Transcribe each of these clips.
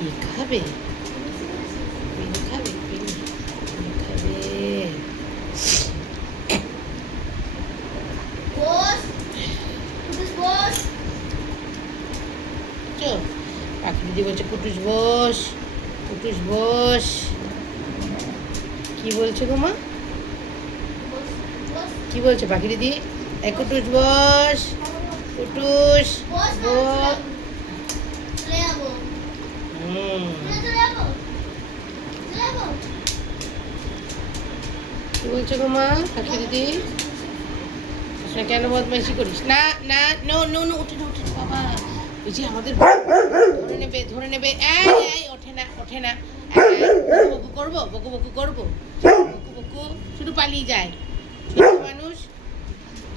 খাবে খাবে খাবে চো পাখি দিদি বলছে কুটুস বস কুটুস বস কি বলছে গো মা কি বলছে পাখি দিদি এ কুটুস বস কুটুস বস বস চলে যাব হুম চলে যাব চলে যাব কি বলছে মা পাখি দিদি? কেন বদমাইশি করিস? না না নো নো নো, উঠে উঠে বাবা। ওই যে আমাদের ধরে নেবে ধরে নেবে। এই এই, ওঠে না ওঠে না। বকু করব, বকু বকু করব। বকু বকু, শুধু পালিয়ে যায়। মানুষ,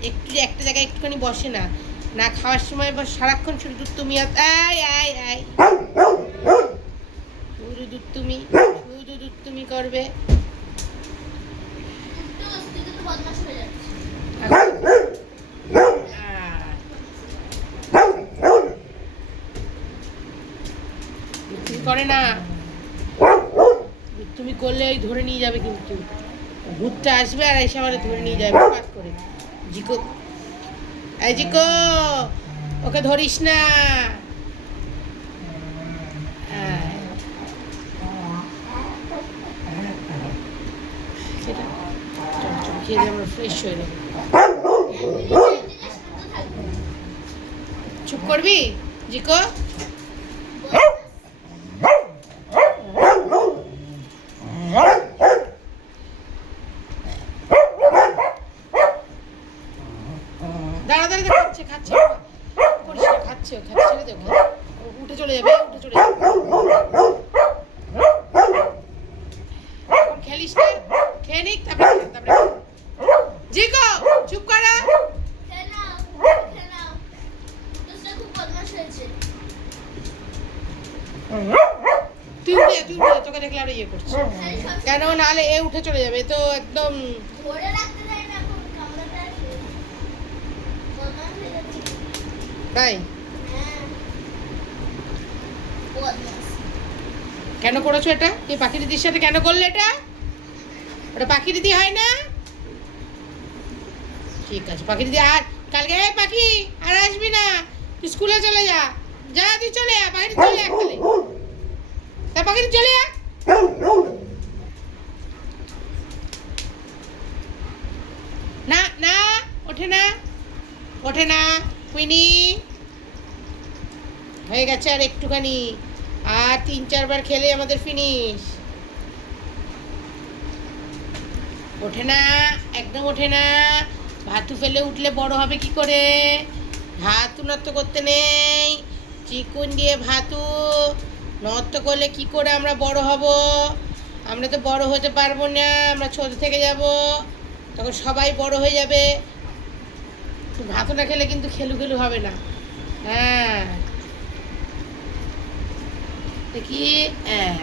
একটু একটা জায়গায় একটুখানি বসে না। না খাওয়ার সময় বা সারাক্ষণ শুধু তুমি আয় শুধু দুধ তুমি শুধু দুধ করবে। করে না। তুমি করলে ওই ধরে নিয়ে যাবে কিন্তু। ভূতটা আসবে আর এসে আমার ধরে নিয়ে যাবে। কাজ করে। জিকো। এই জিকো, ওকে ধরিস না আয়। সেটা চল চল খেয়ে আমরা ফ্রেশ হয়ে নেব। চুপ করবি? জিকো? উঠে চলে যাবে, উঠে চলে যাবে। খেলিস না? খেয়ে নিক, তারপরে তারপরে খা। জিকো চুপ করা খেয়ে নাও খেয়ে নাও কুটুসটা খুব বদমাশ হয়েছে তুই উঠে তুই উঠে তোকে দেখলে আরও ইয়ে করছে। কেন নাহলে এ উঠে চলে যাবে তো একদম তাই? হ্যাঁ। কেন করেছ এটা? এই পাখি দিদির সাথে কেন করলে এটা? ওটা পাখি দিদি হয় না? ঠিক আছে পাখি দিদি আর কালকে পাখি আর আসবি না। তুই স্কুলে চলে যা। যা তুই চলে যা দিদি চলে যা কালে পাখি চলে না না ওঠে না ওঠে না কুইনি। হয়ে গেছে আর একটুখানি। আর তিন চারবার খেলে আমাদের ফিনিশ ওঠে না একদম ওঠে না। ভাতু ফেলে উঠলে বড় হবে কি করে? ভাতু নত্য করতে নেই। চিকুন দিয়ে ভাতু। নত্য করলে কি করে আমরা বড় হব? আমরা তো বড় হতে পারব না, আমরা ছোট থেকে যাব। তখন সবাই বড় হয়ে যাবে। ভাতু না খেলে কিন্তু খেলু খেলু হবে না। হ্যাঁ। দেখি হ্যাঁ।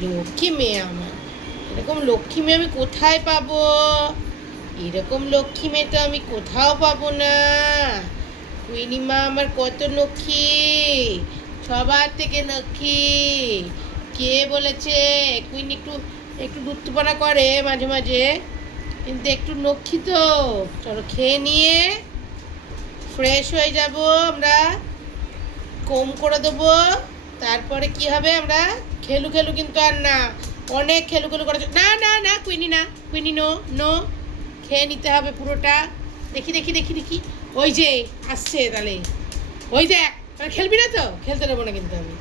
লক্ষ্মী মেয়ে আমার। এরকম লক্ষ্মী মেয়ে আমি কোথায় পাবো? এরকম লক্ষ্মী মেয়ে তো আমি কোথাও পাবো না। কুইনিমা আমার কত লক্ষ্মী? সবার থেকে লক্ষ্মী কে বলেছে? কুইন একটু একটু দুত্তুপনা করে মাঝে মাঝে। কিন্তু একটু লক্ষ্মী তো। চলো খেয়ে নিয়ে ফ্রেশ হয়ে যাব আমরা। কম করে দেবো। তারপরে কি হবে আমরা? খেলু খেলু কিন্তু আর না। অনেক খেলু খেলু করা না না না কুইনি না কুইনি নো নো। খেয়ে নিতে হবে পুরোটা। দেখি দেখি দেখি দেখি। ওই যে, আসছে তাহলে। ওই দেখ। তাহলে খেলবি না তো? খেলতে নেব না কিন্তু আমি।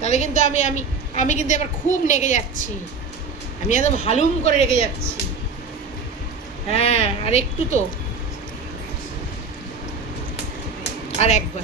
তাহলে কিন্তু আমি আমি আমি কিন্তু এবার খুব নেগে যাচ্ছি। আমি একদম হালুম করে রেখে যাচ্ছি। হ্যাঁ আর একটু তো। আর একবার।